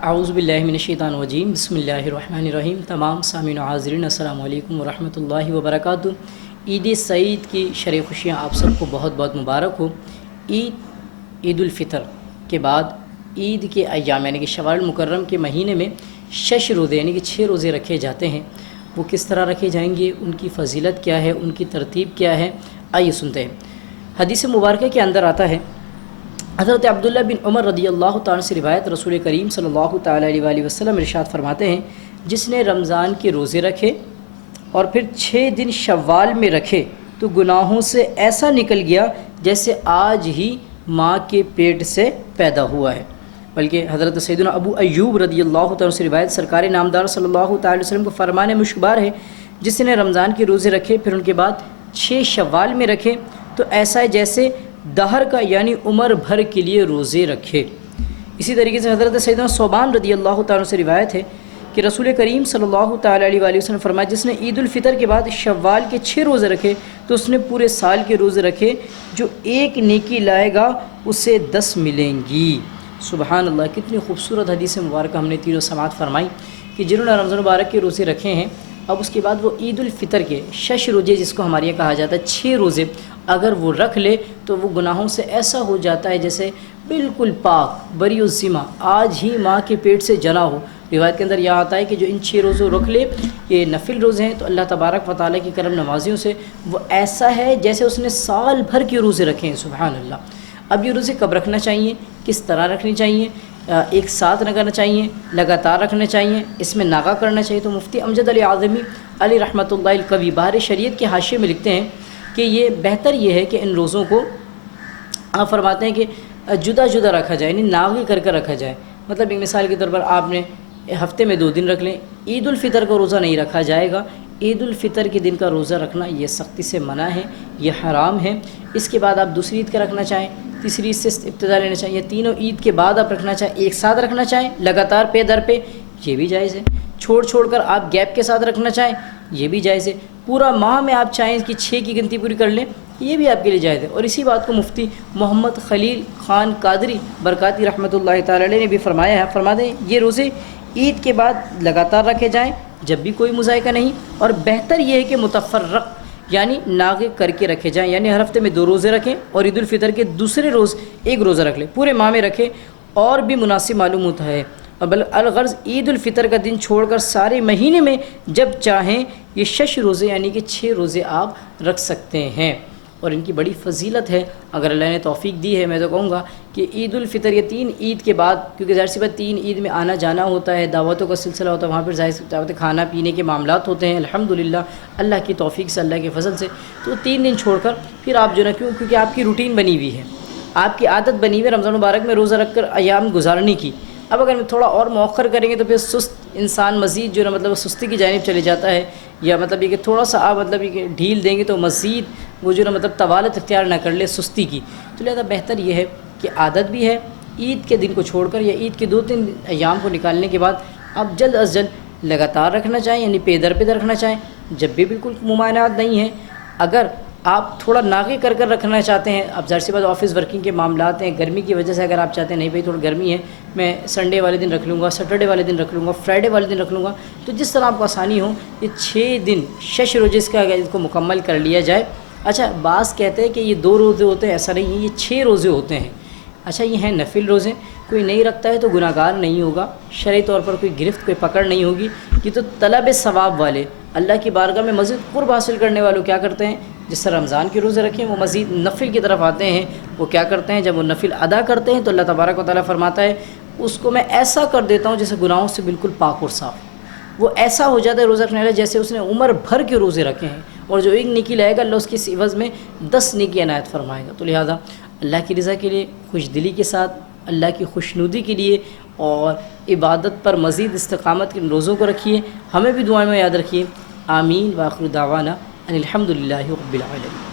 اعوذ باللہ من الشیطان الرجیم، بسم اللہ الرحمن الرحیم۔ تمام سامعین و حاضرین السلام علیکم ورحمۃ اللہ وبرکاتہ۔ عید سعید کی شرح خوشیاں آپ سب کو بہت بہت مبارک ہو۔ عید الفطر کے بعد عید کے ایام یعنی کہ شوال مکرم کے مہینے میں 6 روزے یعنی کہ 6 روزے رکھے جاتے ہیں۔ وہ کس طرح رکھے جائیں گے، ان کی فضیلت کیا ہے، ان کی ترتیب کیا ہے، آئیے سنتے ہیں۔ حدیث مبارکہ کے اندر آتا ہے، حضرت عبداللہ بن عمر رضی اللہ تعالیٰ سے روایت، رسول کریم صلی اللہ تعالیٰ علیہ وآلہ وسلم ارشاد فرماتے ہیں، جس نے رمضان کے روزے رکھے اور پھر 6 دن شوال میں رکھے تو گناہوں سے ایسا نکل گیا جیسے آج ہی ماں کے پیٹ سے پیدا ہوا ہے۔ بلکہ حضرت سیدنا ابو ایوب رضی اللہ تعالیٰ سے روایت، سرکار نامدار صلی اللہ تعالیٰ وسلم کو فرمان مشکبار ہے، جس نے رمضان کے روزے رکھے پھر ان کے بعد 6 شوال میں رکھے تو ایسا ہے جیسے دہر کا یعنی عمر بھر کے لیے روزے رکھے۔ اسی طریقے سے حضرت سیدنا صوبان رضی اللہ تعالیٰ سے روایت ہے کہ رسول کریم صلی اللہ تعالیٰ علیہ وآلہ وسلم فرمایا، جس نے عید الفطر کے بعد شوال کے 6 روزے رکھے تو اس نے پورے سال کے روزے رکھے، جو ایک نیکی لائے گا اسے 10 ملیں گی۔ سبحان اللہ، کتنی خوبصورت حدیث مبارکہ ہم نے تینوں سماعت فرمائی کہ جنہوں نے رمضان مبارک کے روزے رکھے ہیں، اب اس کے بعد وہ عید الفطر کے 6 روزے، جس کو ہمارے یہاں کہا جاتا ہے 6 روزے، اگر وہ رکھ لے تو وہ گناہوں سے ایسا ہو جاتا ہے جیسے بالکل پاک بری الذمہ آج ہی ماں کے پیٹ سے جنا ہو۔ روایت کے اندر یہ آتا ہے کہ جو ان 6 روزوں رکھ لے، یہ نفل روزے ہیں، تو اللہ تبارک و تعالیٰ کی کرم نوازیوں سے وہ ایسا ہے جیسے اس نے سال بھر کے روزے رکھے ہیں۔ سبحان اللہ۔ اب یہ روزے کب رکھنا چاہیے، کس طرح رکھنی چاہیے؟ ایک ساتھ نہ کرنا چاہیے، لگاتار رکھنا چاہیے، اس میں ناغہ کرنا چاہیے۔ تو مفتی امجد علی اعظمی علی رحمۃ اللہ القوی بحر شریعت کے حاشیے میں لکھتے ہیں کہ یہ بہتر یہ ہے کہ ان روزوں کو آپ فرماتے ہیں کہ جدا جدا رکھا جائے، یعنی ناغی کر کے رکھا جائے۔ مطلب ایک مثال کے طور پر آپ نے ہفتے میں 2 دن رکھ لیں، عید الفطر کا روزہ نہیں رکھا جائے گا۔ عید الفطر کے دن کا روزہ رکھنا یہ سختی سے منع ہے، یہ حرام ہے۔ اس کے بعد آپ دوسری عید کا رکھنا چاہیں، تیسری عید سے ابتدا لینا چاہیں، یا تینوں عید کے بعد آپ رکھنا چاہیں، ایک ساتھ رکھنا چاہیں لگاتار پے در پہ، یہ بھی جائز ہے۔ چھوڑ کر آپ گیپ کے ساتھ رکھنا چاہیں، یہ بھی جائز ہے۔ پورا ماہ میں آپ چاہیں کہ 6 کی گنتی پوری کر لیں، یہ بھی آپ کے لیے جائز ہے۔ اور اسی بات کو مفتی محمد خلیل خان قادری برکاتی رحمۃ اللہ تعالی علیہ نے بھی فرمایا ہے، فرماتے ہیں یہ روزے عید کے بعد لگاتار رکھے جائیں جب بھی کوئی مذائقہ نہیں، اور بہتر یہ ہے کہ متفرق یعنی ناغے کر کے رکھے جائیں، یعنی ہر ہفتے میں 2 روزے رکھیں اور عید الفطر کے دوسرے روز 1 روزہ رکھ لیں، پورے ماہ میں رکھیں، اور بھی مناسب معلوم ہوتا ہے۔ بل الغرض عید الفطر کا دن چھوڑ کر سارے مہینے میں جب چاہیں یہ 6 روزے یعنی کہ 6 روزے آپ رکھ سکتے ہیں، اور ان کی بڑی فضیلت ہے۔ اگر اللہ نے توفیق دی ہے، میں تو کہوں گا کہ عید الفطر یہ 3 عید کے بعد، کیونکہ ظاہر سی بات 3 عید میں آنا جانا ہوتا ہے، دعوتوں کا سلسلہ ہوتا ہے، وہاں پر ظاہر سی بات کھانا پینے کے معاملات ہوتے ہیں، الحمدللہ اللہ کی توفیق سے، اللہ کے فضل سے، تو 3 دن چھوڑ کر پھر آپ جو نا کیونکہ آپ کی روٹین بنی ہوئی ہے، آپ کی عادت بنی ہوئی ہے رمضان مبارک میں روزہ رکھ کر ایام گزارنے کی۔ اب اگر تھوڑا اور مؤخر کریں گے تو پھر سست انسان مزید جو نا مطلب سستی کی جانب چلے جاتا ہے، یا مطلب یہ کہ تھوڑا سا آپ مطلب یہ کہ ڈھیل دیں گے تو مزید وہ جو نا مطلب طوالت اختیار نہ کر لے سستی کی۔ تو لہذا بہتر یہ ہے کہ عادت بھی ہے عید کے دن کو چھوڑ کر یا عید کے 2-3 ایام کو نکالنے کے بعد آپ جلد از جلد لگاتار رکھنا چاہیں، یعنی پے در رکھنا چاہیں جب بھی بالکل ممانعات نہیں ہیں۔ اگر آپ تھوڑا ناغے کر رکھنا چاہتے ہیں، اب ظاہر سی بات آفس ورکنگ کے معاملات ہیں، گرمی کی وجہ سے اگر آپ چاہتے ہیں نہیں بھائی تھوڑا گرمی ہے، میں سنڈے والے دن رکھ لوں گا، سیٹرڈے والے دن رکھ لوں گا، فرائیڈے والے دن رکھ لوں گا، تو جس طرح آپ کو آسانی ہو یہ 6 دن 6 روزے اس کا اگر اس کو مکمل کر لیا جائے۔ اچھا، بعض کہتے ہیں کہ یہ 2 روزے ہوتے ہیں، ایسا نہیں ہے، یہ 6 روزے ہوتے ہیں۔ اچھا، یہ ہیں نفل روزے، کوئی نہیں رکھتا ہے تو گناہ گار نہیں ہوگا، شرعی طور پر کوئی گرفت کوئی پکڑ نہیں ہوگی۔ یہ تو طلب ثواب والے، اللہ کی بارگاہ میں مزید قرب حاصل کرنے والوں کیا کرتے ہیں، جس طرح رمضان کے روزے رکھیں وہ مزید نفل کی طرف آتے ہیں، وہ کیا کرتے ہیں جب وہ نفل ادا کرتے ہیں تو اللہ تبارک و تعالیٰ فرماتا ہے اس کو میں ایسا کر دیتا ہوں جیسے گناہوں سے بالکل پاک اور صاف، وہ ایسا ہو جاتا ہے روزہ رکھنے والا جیسے اس نے عمر بھر کے روزے رکھے ہیں، اور جو 1 نیکی لائے گا اللہ اس کی عوض میں 10 نیکی عنایت فرمائے گا۔ تو لہذا اللہ کی رضا کے لیے خوش دلی کے ساتھ، اللہ کی خوشنودی کے لیے اور عبادت پر مزید استقامت کے روزوں کو رکھیے، ہمیں بھی دعائیں میں یاد رکھیے۔ آمین۔ وآخر دعوانا ان الحمد للہ رب العالمین۔